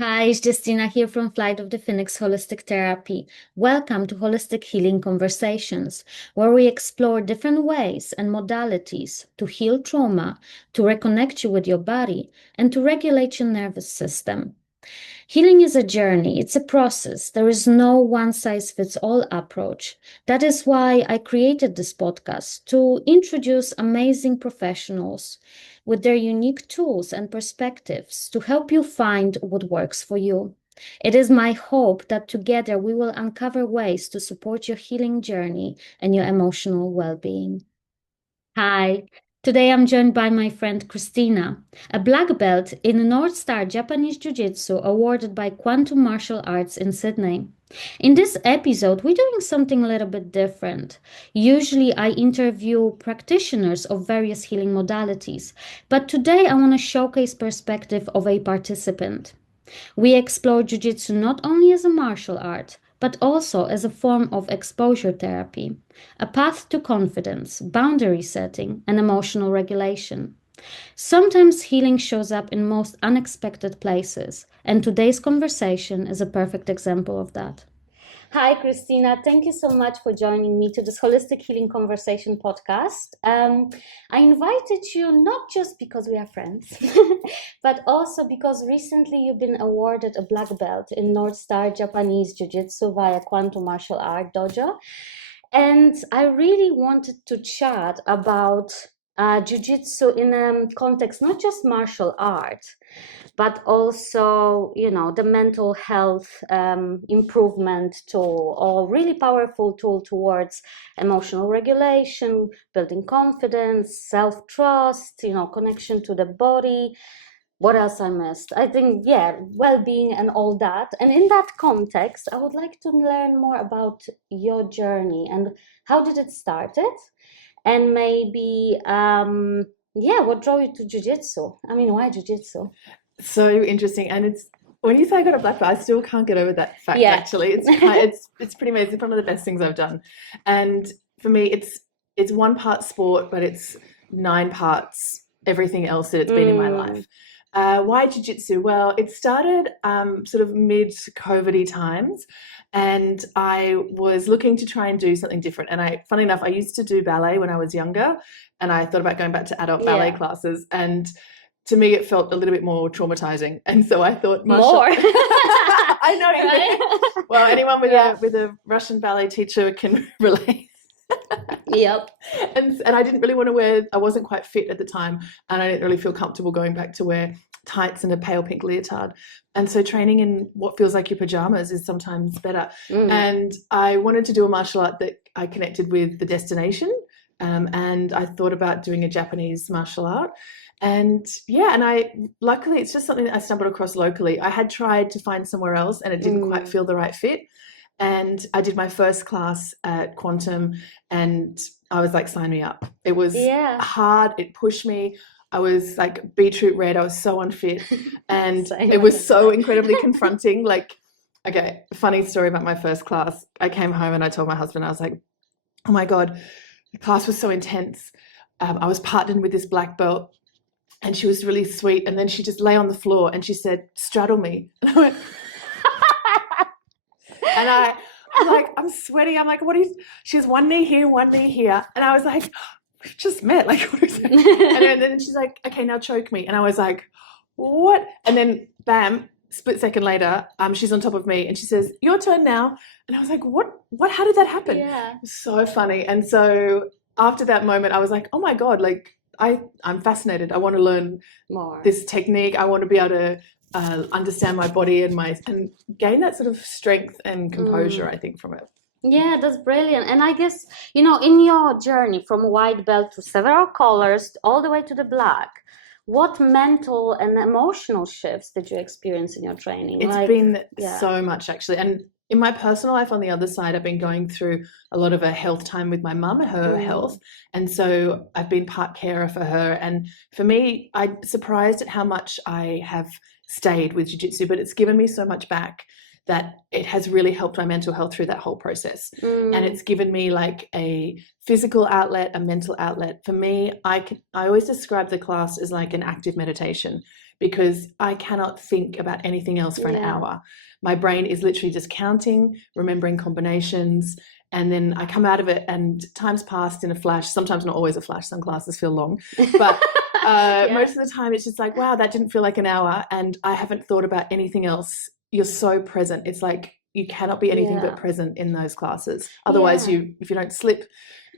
Hi, it's Justina here from Flight of the Phoenix Holistic Therapy. Welcome to Holistic Healing Conversations, where we explore different ways and modalities to heal trauma, to reconnect you with your body, and to regulate your nervous system. Healing is a journey, it's a process. There is no one size fits all approach. That is why I created this podcast to introduce amazing professionals with their unique tools and perspectives to help you find what works for you. It is my hope that together we will uncover ways to support your healing journey and your emotional well being. Hi, today I'm joined by my friend Christina, a black belt in North Star Japanese Jiu-Jitsu awarded by Quantum Martial Arts in Sydney. In this episode, we're doing something a little bit different. Usually, I interview practitioners of various healing modalities, but today I want to showcase perspective of a participant. We explore Jiu-Jitsu not only as a martial art, but also as a form of exposure therapy, a path to confidence, boundary setting, and emotional regulation. Sometimes healing shows up in most unexpected places, and today's conversation is a perfect example of that. Hi, Christina. Thank you so much for joining me to this Holistic Healing Conversation podcast. I invited you not just because we are friends, but also because recently you've been awarded a black belt in North Star Japanese Jiu-Jitsu via Quantum Martial Art Dojo. And I really wanted to chat about Jiu-Jitsu in a context, not just martial art, but also, the mental health improvement tool or really powerful tool towards emotional regulation, building confidence, self-trust, connection to the body. What else I missed? I think, yeah, well-being and all that. And in that context, I would like to learn more about your journey and how did it started? And maybe, yeah, what drove you to Jiu-Jitsu? I mean, why Jiu-Jitsu? So interesting. And it's when you say I got a black belt, I still can't get over that fact Yeah. actually. It's pretty amazing. It's one of the best things I've done. And for me it's one part sport, but it's nine parts everything else that it's been in my life. Why jiu-jitsu? Well, it started sort of mid-COVID-y times, and I was looking to try and do something different. And funny enough, I used to do ballet when I was younger, and I thought about going back to adult ballet classes. And to me, it felt a little bit more traumatizing, and so I thought More. I know, Right? Well, anyone with a Russian ballet teacher can relate. Yep. And I didn't really want to wear. I wasn't quite fit at the time, and I didn't really feel comfortable going back to wear tights and a pale pink leotard. And so training in what feels like your pajamas is sometimes better. And I wanted to do a martial art that I connected with the destination. And I thought about doing a Japanese martial art. And luckily it's just something that I stumbled across locally. I had tried to find somewhere else and it didn't quite feel the right fit. And I did my first class at Quantum and I was like, sign me up. It was hard. It pushed me. I was like beetroot red. I was so unfit. And it was so incredibly confronting. Like, okay, funny story about my first class. I came home and I told my husband, I was like, oh my God, the class was so intense. I was partnered with this black belt and she was really sweet. And then she just lay on the floor and she said, straddle me. And I went, and I'm like, I'm sweaty. I'm like, what is, she has one knee here, one knee here. And I was like, we've just met. Like, what is that? And then she's like, okay, now choke me. And I was like, what? And then bam, split second later, she's on top of me and she says, your turn now. And I was like, what, how did that happen? Yeah. It was so funny. And so after that moment, I was like, oh my God, like I'm fascinated. I want to learn More. this technique. I want to be able to understand my body and gain that sort of strength and composure, I think, from it. Yeah, that's brilliant. And I guess, in your journey from white belt to several colors all the way to the black, what mental and emotional shifts did you experience in your training? It's been so much, actually. And in my personal life, on the other side, I've been going through a lot of a health time with my mum, her health. And so I've been part carer for her. And for me, I'm surprised at how much I have stayed with jiu-jitsu, but it's given me so much back that it has really helped my mental health through that whole process. And it's given me like a physical outlet, a mental outlet. For me, I always describe the class as like an active meditation, because I cannot think about anything else for an hour. My brain is literally just counting, remembering combinations, and then I come out of it and time's passed in a flash. Sometimes not always a flash, some classes feel long, but most of the time it's just like, wow, that didn't feel like an hour and I haven't thought about anything else. You're so present. It's like you cannot be anything but present in those classes. Otherwise, if you don't slip,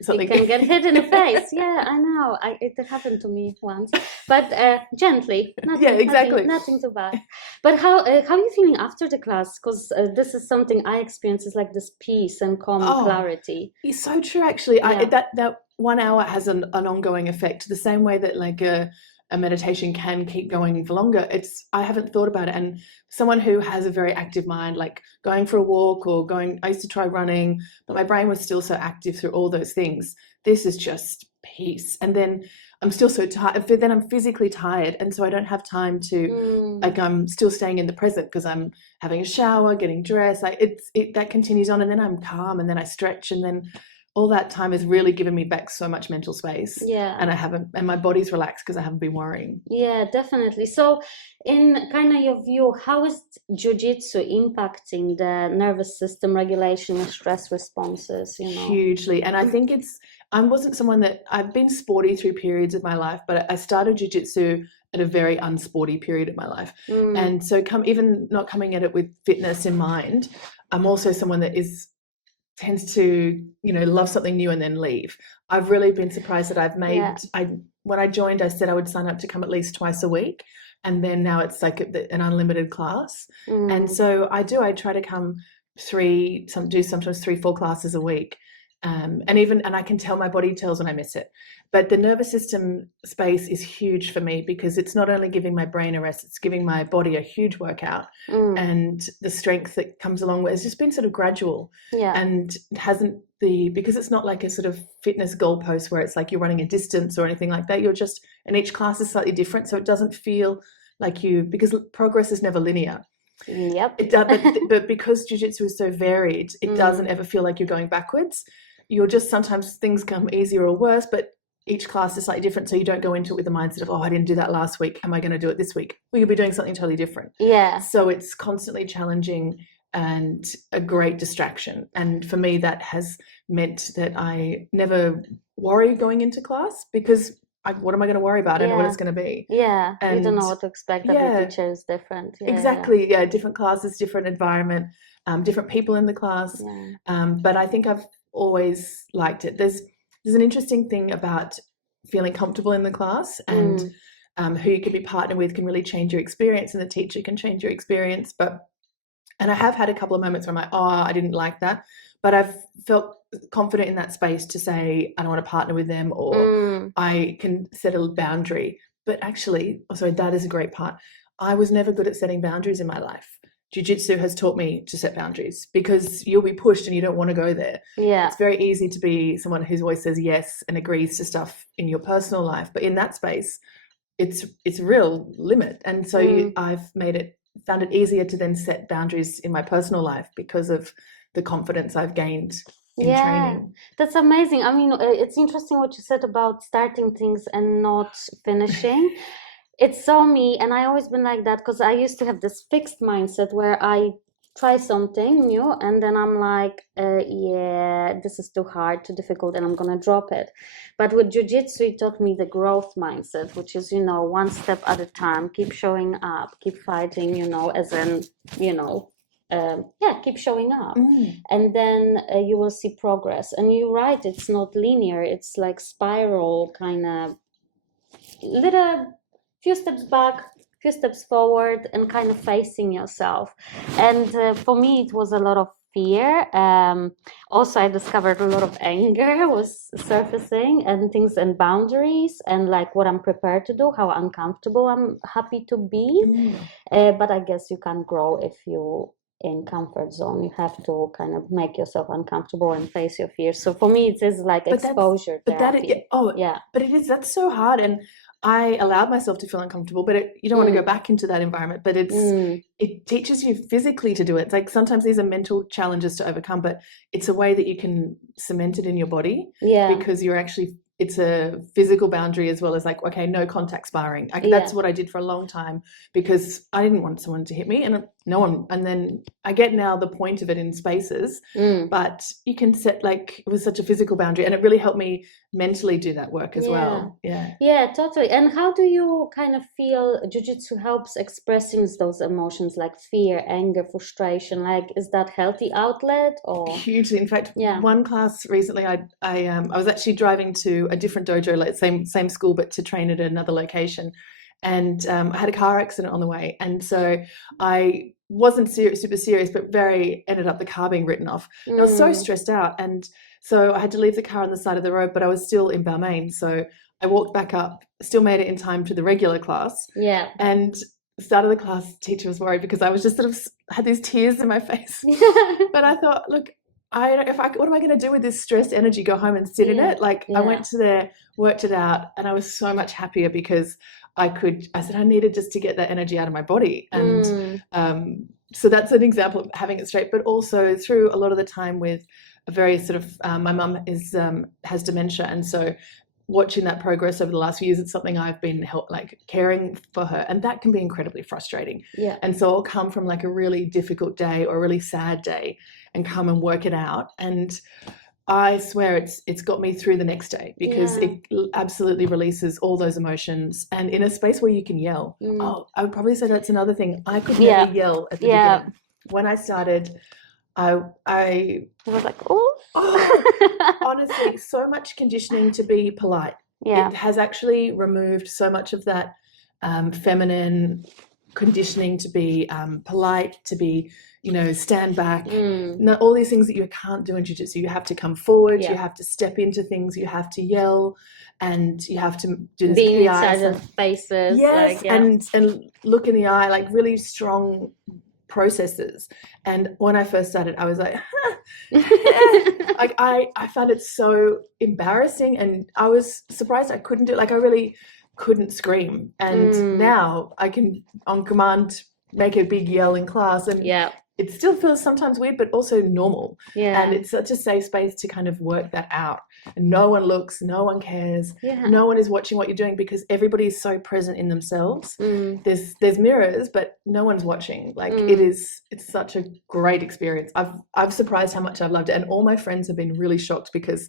something you can get hit in the face. Yeah, I know. It happened to me once, but gently. Nothing too bad. But how are you feeling after the class? Because this is something I experience, is like this peace and calm and clarity. It's so true, actually. That 1 hour has an ongoing effect, the same way that like a meditation can keep going for longer. I haven't thought about it. And someone who has a very active mind, like going for a walk or I used to try running, but my brain was still so active through all those things. This is just peace. And then I'm still so tired. Then I'm physically tired. And so I don't have time to, like, I'm still staying in the present because I'm having a shower, getting dressed. Like that continues on. And then I'm calm and then I stretch, and then all that time has really given me back so much mental space. And my body's relaxed because I haven't been worrying. Yeah, definitely. So in kind of your view, how is Jujitsu impacting the nervous system regulation and stress responses? Hugely. And I think I wasn't someone that, I've been sporty through periods of my life, but I started Jujitsu at a very unsporty period of my life. And so even not coming at it with fitness in mind, I'm also someone that tends to, love something new and then leave. I've really been surprised that I've made, when I joined, I said I would sign up to come at least twice a week. And then now it's like an unlimited class. And so I try to come sometimes 3-4 classes a week. And I can tell my body tells when I miss it. But the nervous system space is huge for me, because it's not only giving my brain a rest, it's giving my body a huge workout. And the strength that comes along with it's just been sort of gradual. And it hasn't because it's not like a sort of fitness goalpost where it's like you're running a distance or anything like that. And each class is slightly different, so it doesn't feel like because progress is never linear. But because Jiu-Jitsu is so varied, it doesn't ever feel like you're going backwards. You're just, sometimes things come easier or worse, but each class is slightly different, so you don't go into it with the mindset of, I didn't do that last week, am I going to do it this week? Well, you'll be doing something totally different. So it's constantly challenging and a great distraction. And for me, that has meant that I never worry going into class, because what am I going to worry about? I know what it's going to be. And you don't know what to expect. Every teacher is different. Different classes, different environment, different people in the class. But I think I've always liked it. There's an interesting thing about feeling comfortable in the class, and who you can be partnered with can really change your experience, and the teacher can change your experience. And I have had a couple of moments where I'm like, I didn't like that, but I've felt confident in that space to say I don't want to partner with them, or I can set a boundary. But actually, that is a great part. I was never good at setting boundaries in my life. Jiu-Jitsu has taught me to set boundaries, because you'll be pushed and you don't want to go there. It's very easy to be someone who always says yes and agrees to stuff in your personal life, but in that space, it's real limit. And so I've found it easier to then set boundaries in my personal life because of the confidence I've gained in training. That's amazing. I mean, it's interesting what you said about starting things and not finishing. It's so me, and I always been like that, because I used to have this fixed mindset where I try something new and then I'm like, this is too hard, too difficult, and I'm gonna drop it. But with Jiu-Jitsu, it taught me the growth mindset, which is, one step at a time, keep showing up, keep fighting, as in, keep showing up. And then you will see progress. And you're right, it's not linear, it's like spiral, kind of few steps back, few steps forward, and kind of facing yourself. And for me, it was a lot of fear. Also, I discovered a lot of anger was surfacing, and things, and boundaries, and like what I'm prepared to do, how uncomfortable I'm happy to be. But I guess you can't grow if you in comfort zone. You have to kind of make yourself uncomfortable and face your fears. So for me, it is like exposure therapy. But it is, that's so hard. And I allowed myself to feel uncomfortable, but you don't want to go back into that environment. But it teaches you physically to do it. It's like sometimes these are mental challenges to overcome, but it's a way that you can cement it in your body because you're actually, it's a physical boundary as well as like, okay, no contact sparring. That's what I did for a long time because I didn't want someone to hit me, and no one. And then I get now the point of it in spaces, but you can set, like, it was such a physical boundary, and it really helped me mentally do that work as well. Yeah, totally. And how do you kind of feel Jiu-Jitsu helps expressing those emotions like fear, anger, frustration? Like, is that healthy outlet or? Hugely. In fact, one class recently, I was actually driving to a different dojo, like same school, but to train at another location. And I had a car accident on the way. And so I wasn't super serious, but ended up the car being written off. And I was so stressed out. And so I had to leave the car on the side of the road, but I was still in Balmain. So I walked back up, still made it in time to the regular class. Yeah. And the start of the class, the teacher was worried because I was just sort of had these tears in my face. But I thought, look, what am I going to do with this stressed energy? Go home and sit in it? Like, I went to there, worked it out, and I was so much happier because I said I needed just to get that energy out of my body. And so that's an example of having it straight, but also through a lot of the time with a very sort of, my mum has dementia. And so watching that progress over the last few years, it's something I've been caring for her, and that can be incredibly frustrating. Yeah. And so I'll come from like a really difficult day or a really sad day and come and work it out, and I swear it's got me through the next day because it absolutely releases all those emotions, and in a space where you can yell. Oh, I would probably say that's another thing. I could never yell at the beginning. When I started, I was like, oh, honestly, so much conditioning to be polite. It has actually removed so much of that feminine conditioning to be polite, to be, stand back. All these things that you can't do in Jiu-Jitsu. You have to come forward, you have to step into things, you have to yell, and you have to do this being inside of faces. Yes, and look in the eye, like really strong processes. And when I first started, I was like, I found it so embarrassing, and I was surprised I couldn't do it. Like, I really couldn't scream, and now I can on command make a big yell in class, and it still feels sometimes weird but also normal. And it's such a safe space to kind of work that out, and no one looks, no one cares, no one is watching what you're doing because everybody is so present in themselves. There's mirrors, but no one's watching. Like, it's such a great experience. I've surprised how much I've loved it, and all my friends have been really shocked because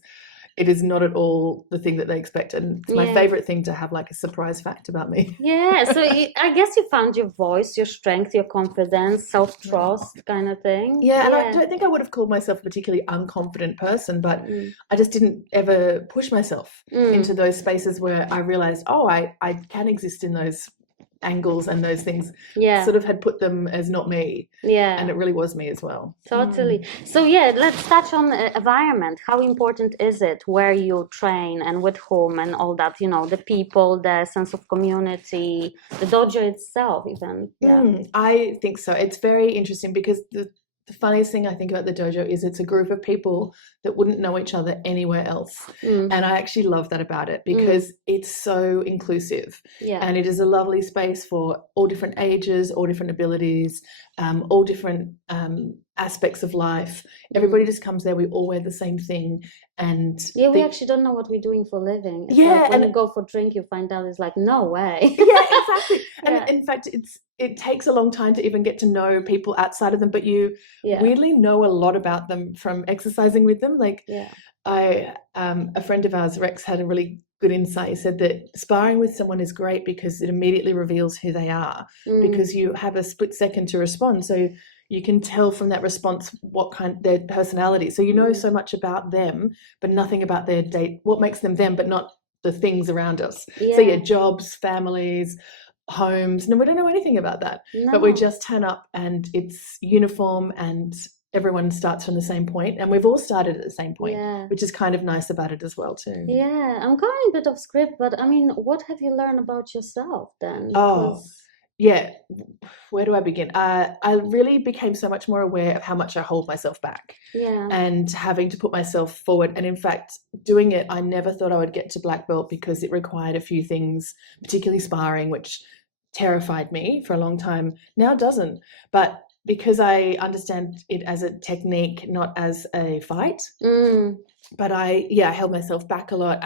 it is not at all the thing that they expect, and it's my favorite thing to have like a surprise fact about me. So I guess you found your voice, your strength, your confidence, self-trust kind of thing. And I don't think I would have called myself a particularly unconfident person, but I just didn't ever push myself into those spaces where I realized, oh, I can exist in those angles, and those things sort of had put them as not me, and it really was me as well. Totally. So let's touch on the environment. How important is it where you train and with whom and all that, the people, the sense of community, the dojo itself even? I think so. It's very interesting because the funniest thing I think about the dojo is it's a group of people that wouldn't know each other anywhere else. And I actually love that about it because it's so inclusive. And it is a lovely space for all different ages, all different abilities, all different aspects of life. Everybody just comes there. We all wear the same thing. And we actually don't know what we're doing for a living. It's like when you go for a drink, you find out it's like, no way. Exactly. And in fact, it takes a long time to even get to know people outside of them, but you weirdly know a lot about them from exercising with them. Like, a friend of ours, Rex, had a really good insight. He said that sparring with someone is great because it immediately reveals who they are, because you have a split second to respond. So you can tell from that response what kind their personality. So you know so much about them, but nothing about their date, what makes them them, but not the things around us. So jobs, families, homes. No, we don't know anything about that. But we just turn up and it's uniform and everyone starts from the same point, and we've all started at the same point, which is kind of nice about it as well too. I'm going a bit off script, but I mean, what have you learned about yourself then? yeah, where do I begin? I really became so much more aware of how much I hold myself back. Yeah. And having to put myself forward. And in fact, doing it, I never thought I would get to black belt because it required a few things, particularly sparring, which terrified me for a long time. Now it doesn't. But because I understand it as a technique, not as a fight. But I held myself back a lot.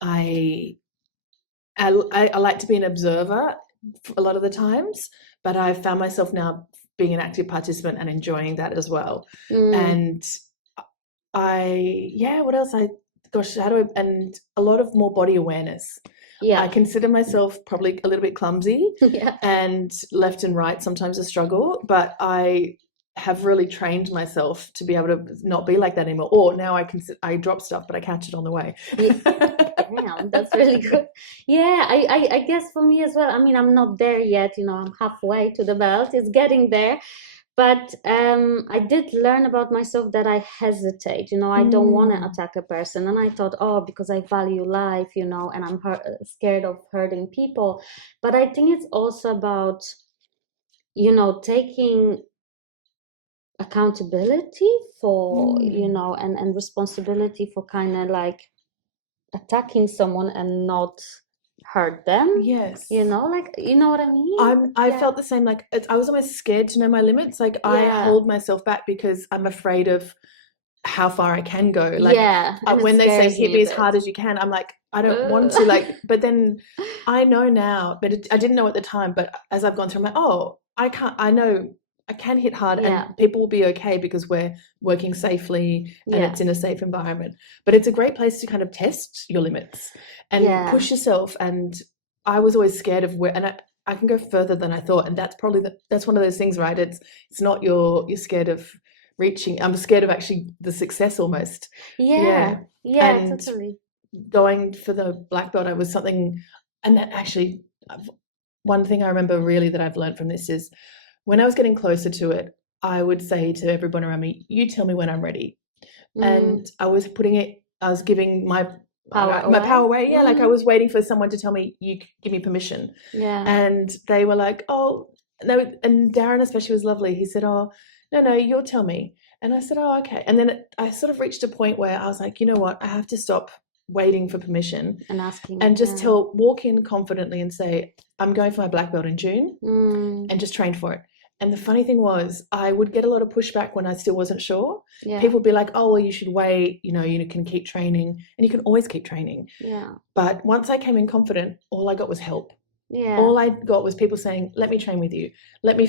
I like to be an observer a lot of the times, but I found myself now being an active participant and enjoying that as well. And what else? And a lot of more body awareness. Yeah. I consider myself probably a little bit clumsy and left and right sometimes a struggle, but I have really trained myself to be able to not be like that anymore. Or now I drop stuff, but I catch it on the way. Damn, that's really good. Yeah, I guess for me as well. I mean, I'm not there yet, I'm halfway to the belt. It's getting there. But I did learn about myself that I hesitate, I don't want to attack a person. And I thought, because I value life, and I'm scared of hurting people. But I think it's also about, taking accountability for, and responsibility for kind of like attacking someone and not hurt them. Yes. You know what I mean? I felt the same. Like I was almost scared to know my limits. Like I hold myself back because I'm afraid of how far I can go. Like when they say hit me as hard as you can, I'm like, I don't want to. Like, but then I know now. But I didn't know at the time. But as I've gone through, I'm like, I can't. I know I can hit hard, and people will be okay because we're working safely and it's in a safe environment. But it's a great place to kind of test your limits and push yourself. And I was always scared of where, and I can go further than I thought. And that's probably that's one of those things, right? It's not you're scared of reaching. I'm scared of actually the success almost. Yeah, and totally. Going for the black belt, I was something, and that actually, one thing I remember really that I've learned from this is when I was getting closer to it, I would say to everyone around me, you tell me when I'm ready. And I was giving my power away. Yeah, like I was waiting for someone to tell me, you give me permission. Yeah. And they were like, and Darren especially was lovely. He said, no, you'll tell me. And I said, okay. And then I sort of reached a point where I was like, you know what, I have to stop waiting for permission and asking and just walk in confidently and say, I'm going for my black belt in June and just train for it. And the funny thing was, I would get a lot of pushback when I still wasn't sure. Yeah. People would be like, well, you should wait, you can keep training, and you can always keep training. Yeah. But once I came in confident, all I got was help. Yeah. All I got was people saying, let me train with you. Let me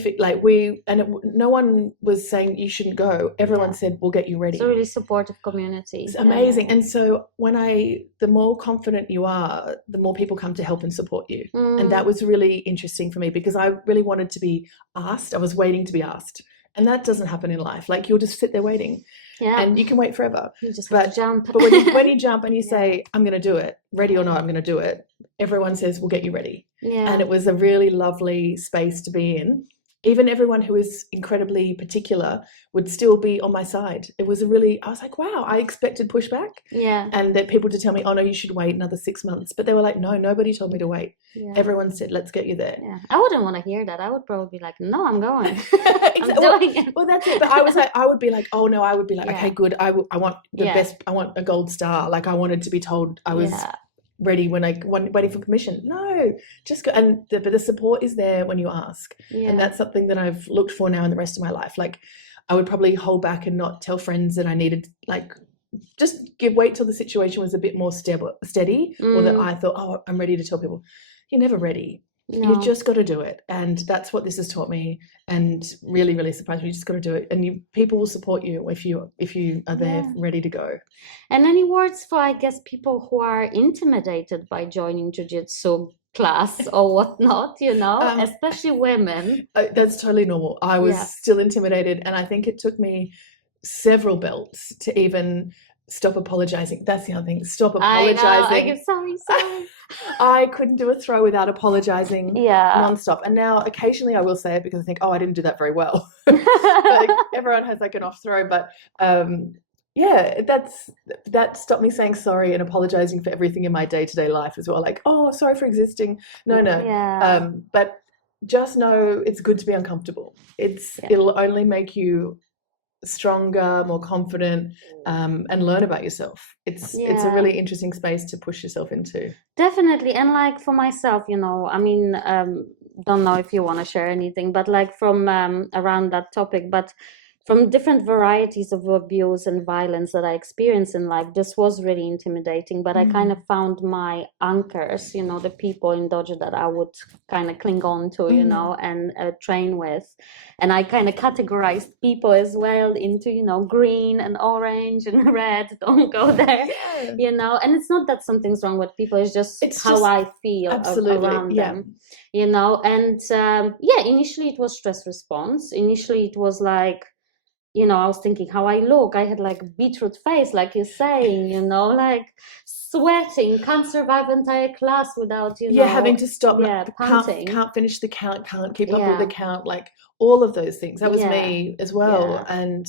no one was saying you shouldn't go. Everyone said, we'll get you ready. It's a really supportive community. It's amazing. Yeah. And so the more confident you are, the more people come to help and support you. And that was really interesting for me because I really wanted to be asked. I was waiting to be asked. And that doesn't happen in life. Like you'll just sit there waiting. Yeah. And you can wait forever. You just have to jump. But when you jump and you say, I'm going to do it, ready or not, I'm going to do it, everyone says, we'll get you ready. Yeah. And it was a really lovely space to be in. Even everyone who is incredibly particular would still be on my side. I was like, wow, I expected pushback. Yeah. And that people to tell me, no, you should wait another 6 months. But they were like, no, nobody told me to wait. Yeah. Everyone said, let's get you there. Yeah. I wouldn't want to hear that. I would probably be like, no, I'm going. I'm doing it. Well, that's it. But I would be like, okay, good. I want the best. I want a gold star. Like I wanted to be told I was ready when waiting for permission. No, just go. But the support is there when you ask. Yeah. And that's something that I've looked for now in the rest of my life. Like I would probably hold back and not tell friends that I needed, like just wait till the situation was a bit more steady or that I thought, I'm ready to tell people. You're never ready. No. You just got to do it. And that's what this has taught me and really, really surprised me. You just got to do it. And people will support you if you are there ready to go. And any words for, I guess, people who are intimidated by joining Jiu-Jitsu class or whatnot, especially women? That's totally normal. I was still intimidated. And I think it took me several belts to even stop apologizing. That's the other thing. Stop apologizing. I get sorry. I couldn't do a throw without apologizing nonstop. And now occasionally I will say it because I think, I didn't do that very well. Like, everyone has like an off throw, but that stopped me saying sorry and apologizing for everything in my day-to-day life as well. Like, sorry for existing. No. Yeah. But just know it's good to be uncomfortable. It'll only make you stronger, more confident, and learn about yourself. It's a really interesting space to push yourself into. Definitely. And like for myself, I mean, don't know if you want to share anything, but like from around that topic, but from different varieties of abuse and violence that I experienced in life, this was really intimidating, but I kind of found my anchors, the people in dojo that I would kind of cling on to, and train with. And I kind of categorized people as well into, green and orange and red. Don't go there, and it's not that something's wrong with people. It's just how I feel around them, and initially it was stress response. Initially it was like, I was thinking how I look. I had like beetroot face, like you're saying, like sweating, can't survive entire class without, having to stop, panting. Can't finish the count, can't keep up with the count, like all of those things. That was me as well. And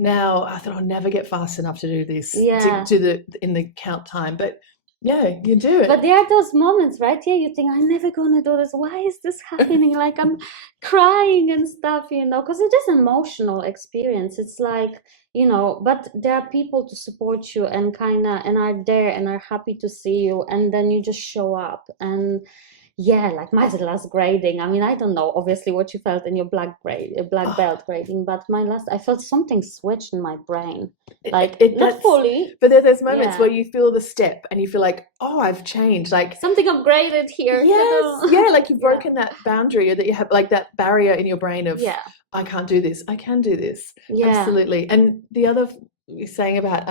now I thought I'll never get fast enough to do this, to in the count time. But you do it. But there are those moments, right? You think, I'm never gonna do this. Why is this happening? Like I'm crying and stuff, because it is an emotional experience. It's like, but there are people to support you and and are there and are happy to see you, and then you just show up. And like my last grading, I mean, I don't know obviously what you felt in your black belt grading, but I felt something switched in my brain, like not fully, but there's moments where you feel the step and you feel like, oh, I've changed, like something upgraded here. Like you've broken that boundary, that you have like that barrier in your brain of I can't do this, I can do this. Absolutely. And the other you're saying about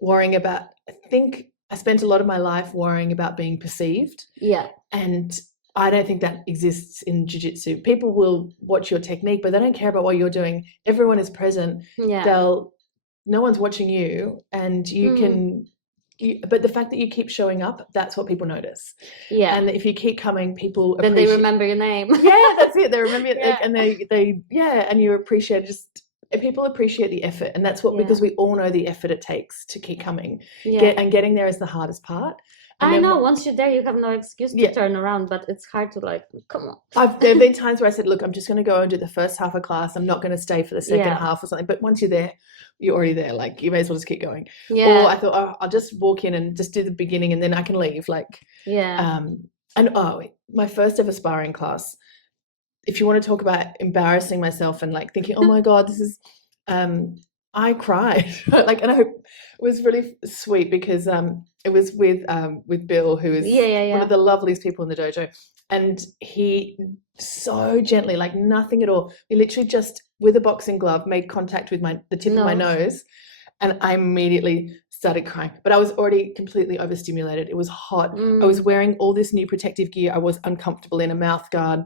worrying about, I think I spent a lot of my life worrying about being perceived. And I don't think that exists in Jiu-Jitsu. People will watch your technique, but they don't care about what you're doing. Everyone is present. No one's watching you, and you can. But the fact that you keep showing up, that's what people notice. And if you keep coming, people then they remember your name. That's it. They remember it, and they and you appreciate people appreciate the effort, and that's what because we all know the effort it takes to keep coming. And getting there is the hardest part. I know once you're there, you have no excuse to turn around, but it's hard to like, come on. There have been times where I said, look, I'm just going to go and do the first half of class. I'm not going to stay for the second half or something. But once you're there, you're already there. Like, you may as well just keep going. Or I thought, oh, I'll just walk in and just do the beginning and then I can leave. Like, my first ever sparring class, if you want to talk about embarrassing myself and like thinking, oh my God, this is, I cried. Like, and it was really sweet because it was with Bill, who is one of the loveliest people in the dojo, and he so gently, like nothing at all, he literally just with a boxing glove made contact with the tip of my nose, and I immediately started crying. But I was already completely overstimulated. It was hot. I was wearing all this new protective gear. I was uncomfortable in a mouth guard,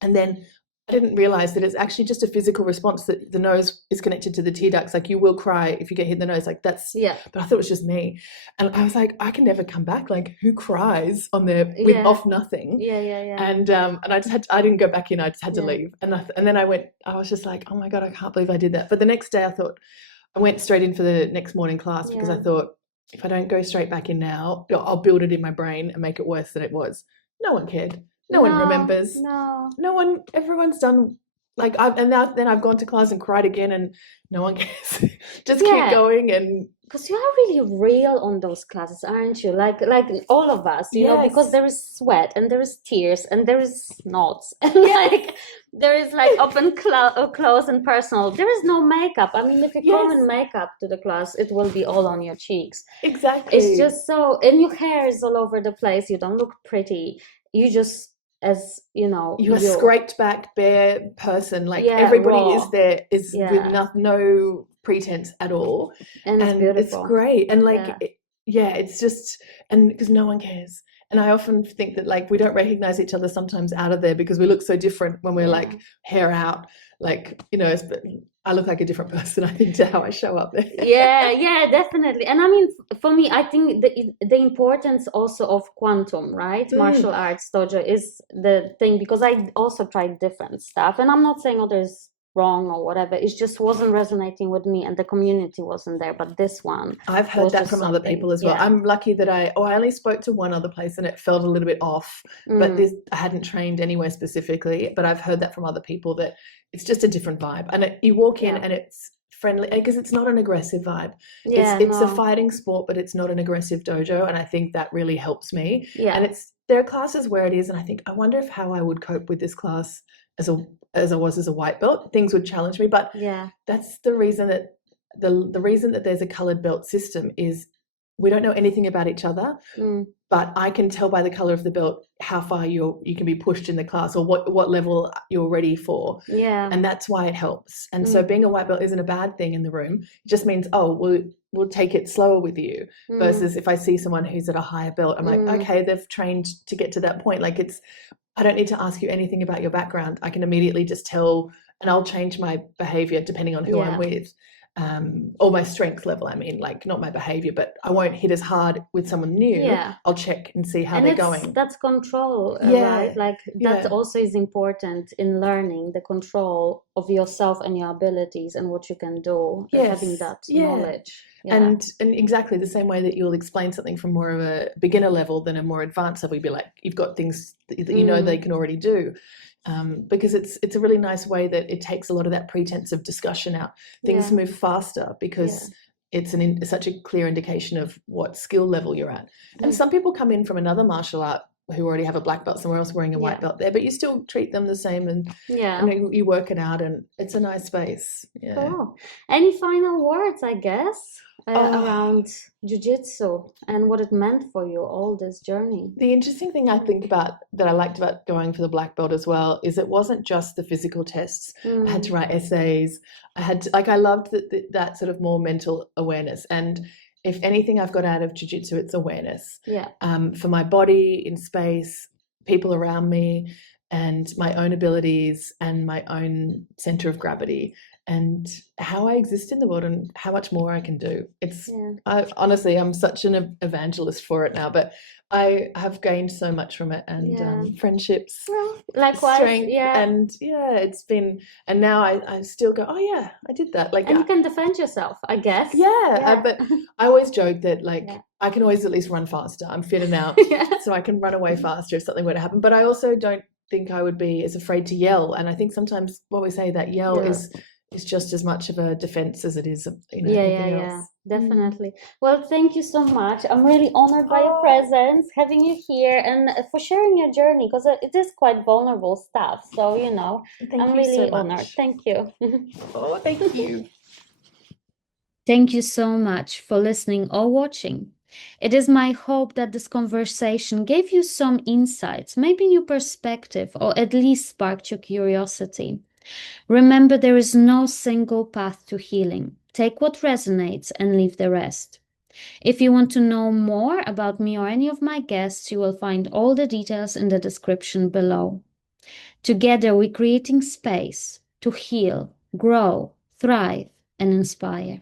and then I didn't realize that it's actually just a physical response, that the nose is connected to the tear ducts. Like, you will cry if you get hit in the nose. Like, that's, but I thought it was just me. And I was like, I can never come back. Like, who cries on there with off nothing? And I just I didn't go back in. I just had to leave. And then I was just like, oh my God, I can't believe I did that. But the next day I went straight in for the next morning class because I thought, if I don't go straight back in now, I'll build it in my brain and make it worse than it was. No one cared. No one remembers. No one. Everyone's done. Like, then I've gone to class and cried again, and no one cares. Just keep going, and because you are really real on those classes, aren't you? Like all of us, you know, because there is sweat and there is tears and there is knots and like there is like open close and personal. There is no makeup. I mean, if you come in makeup to the class, it will be all on your cheeks. Exactly. It's just so, and your hair is all over the place. You don't look pretty. You just, as you know, you're a scraped back bare person. Like, everybody raw. Is there is with no pretense at all, and it's beautiful. It's great. And like it's just, and because no one cares. And I often think that, like, we don't recognize each other sometimes out of there because we look so different when we're like hair out, like, you know, I look like a different person, I think, to how I show up there. Yeah, definitely. And I mean, for me, I think the importance also of quantum, right? Martial arts dojo is the thing, because I also tried different stuff. And I'm not saying others wrong or whatever. It just wasn't resonating with me, and the community wasn't there. But this one, I've heard was that just from other something, people as well. yeah. I'm lucky that I only spoke to one other place and it felt a little bit off, but I hadn't trained anywhere specifically. But I've heard that from other people that it's just a different vibe. And you walk in and it's friendly because it's not an aggressive vibe. Yeah, It's a no. fighting sport, but it's not an aggressive dojo. And I think that really helps me. Yeah. And there are classes where it is, and I think I wonder if how I would cope with this class as I was as a white belt. Things would challenge me, but Yeah. that's the reason that the reason that there's a colored belt system is we don't know anything about each other, but I can tell by the color of the belt how far you can be pushed in the class or what level you're ready for. Yeah. And that's why it helps. And so being a white belt isn't a bad thing in the room. It just means, we'll take it slower with you. Versus if I see someone who's at a higher belt, I'm like, okay, they've trained to get to that point. Like I don't need to ask you anything about your background. I can immediately just tell, and I'll change my behavior depending on who I'm with. Or my strength level, I mean, like not my behavior, but I won't hit as hard with someone new. Yeah. I'll check and see how they're going. That's control, right? Like that also is important in learning the control of yourself and your abilities and what you can do, having that knowledge. Yeah. And exactly the same way that you'll explain something from more of a beginner level than a more advanced level, you'd be like, you've got things that you know they can already do. Because it's a really nice way that it takes a lot of that pretense of discussion out. Things move faster because it's such a clear indication of what skill level you're at. And some people come in from another martial art who already have a black belt somewhere else wearing a white belt there, but you still treat them the same and you work it out, and it's a nice space. Yeah. Cool. Any final words, I guess, around Jiu-Jitsu and what it meant for you, all this journey? The interesting thing I think about that I liked about going for the black belt as well is it wasn't just the physical tests. I had to write essays. I loved that sort of more mental awareness. And if anything I've got out of Jiu-Jitsu, it's awareness. Yeah. For my body in space, people around me, and my own abilities and my own center of gravity and how I exist in the world and how much more I can do. Honestly, I'm such an evangelist for it now, but I have gained so much from it, and friendships, likewise, strength, and it's been, and now I still go, oh yeah, I did that. Like, and you can defend yourself, I guess. But I always joke that I can always at least run faster. I'm fitter now, so I can run away faster if something were to happen. But I also don't think I would be as afraid to yell. And I think sometimes what we say, that yell is just as much of a defense as it is, anything else. Definitely. Well, thank you so much. I'm really honored by your presence, having you here, and for sharing your journey, because it is quite vulnerable stuff. So, I'm really honored. Thank you. Oh, thank you. Thank you so much for listening or watching. It is my hope that this conversation gave you some insights, maybe new perspective, or at least sparked your curiosity. Remember, there is no single path to healing. Take what resonates and leave the rest. If you want to know more about me or any of my guests, you will find all the details in the description below. Together, we're creating space to heal, grow, thrive, and inspire.